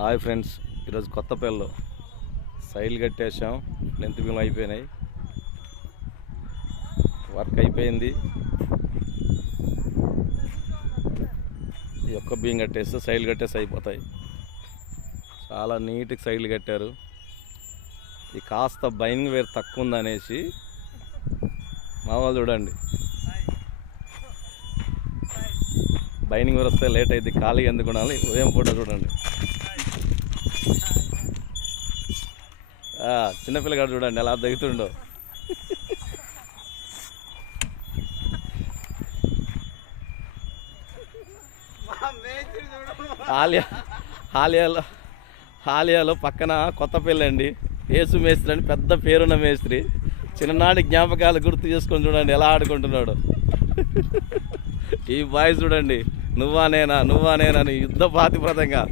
Hi friends, ఈరోజు కొత్తపల్లిలో సైల్ కట్టేసాం. Length beam అయిపోయినాయి, work అయిపోయింది. ఈ ఒక్క బీమ్ కట్టేస్తే సైల్ కట్టేసి అయిపోతాయి. చాలా నీట్గా సైడ్లు కట్టారు. ఈ కాస్త బైండింగ్ వేరు తక్కువ ఉందనేసి మా వాళ్ళు చూడండి, బైండింగ్ వేరు వస్తే లేట్ అయింది, ఖాళీ ఎందుకు ఉండాలి. ఉదయం పూట చూడండి, చిన్నపిల్లగాడు చూడండి ఎలా దిగుతుండో. హాలియాలో పక్కన కొత్తపల్లి అండి, యేసు మేస్త్రి అని పెద్ద పేరున్న మేస్త్రి. చిన్ననాటి జ్ఞాపకాలు గుర్తు చేసుకొని చూడండి ఎలా ఆడుకుంటున్నాడు. ఈ బాయ్ చూడండి, నువ్వా నేనా అని యుద్ధ పాతిప్రదంగా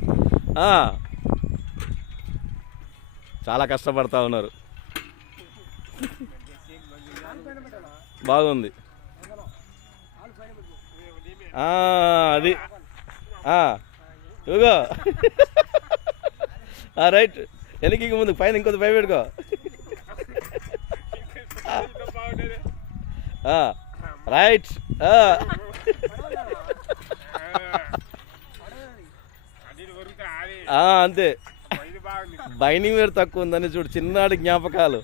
చాలా కష్టపడతా ఉన్నారు. బాగుంది అది. ఇదిగో రైట్, వెనక్కి ముందు పైన ఇంకొద్ది పై పెట్టుకో. రైట్, అంతే. బైండింగ్ వేరు తక్కువ ఉందని చూడు, చిన్ననాటి జ్ఞాపకాలు.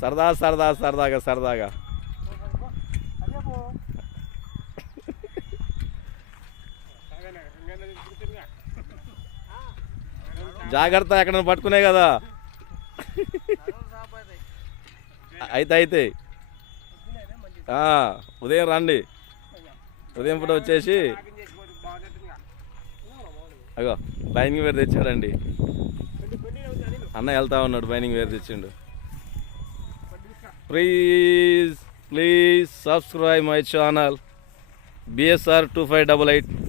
సరదాగా జాగ్రత్త, ఎక్కడ పట్టుకునే కదా. అయితే ఉదయం రండి, ఉదయం పూట వచ్చేసి అగో బైండింగ్ వేరు తెచ్చాడండి అన్న. వెళ్తా ఉన్నాడు, బైండింగ్ వేరు తెచ్చిండు. Please subscribe my channel BSR 2588.